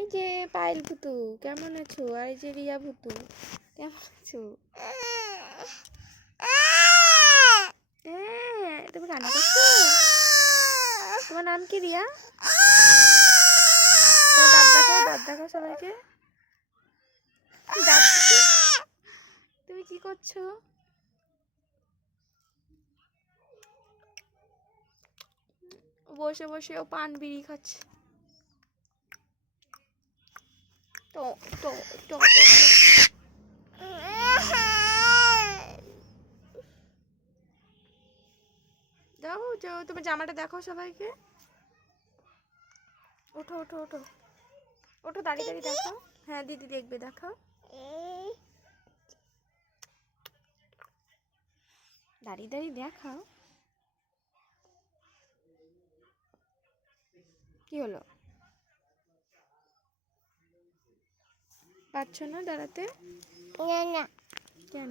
এই যে পায়েল ভুতু, কেমন আছো? আর এই যে রিয়া ভুতু, কেমন আছো? হ্যাঁ তুমি রান্না করছ? তোমার নাম কি রিয়া? দাঁত দেখাও দাঁত দেখাও সবাইকে। তুমি কি করছ? বসে বসে ও পান বিড়ি খাচ্ছে। তো তো তো তো, তো। যাও তোমার জামাটা দেখো সবাইকে। ওঠো ওঠো ওঠো। ওঠো দাঁড়িয়ে দাঁড়িয়ে দেখাও হ্যাঁ দিদি দেখবে দেখাও দাঁড়িয়ে দাঁড়িয়ে দেখাও। কি হলো? পারছ না দাঁড়াতে? না না। কেন?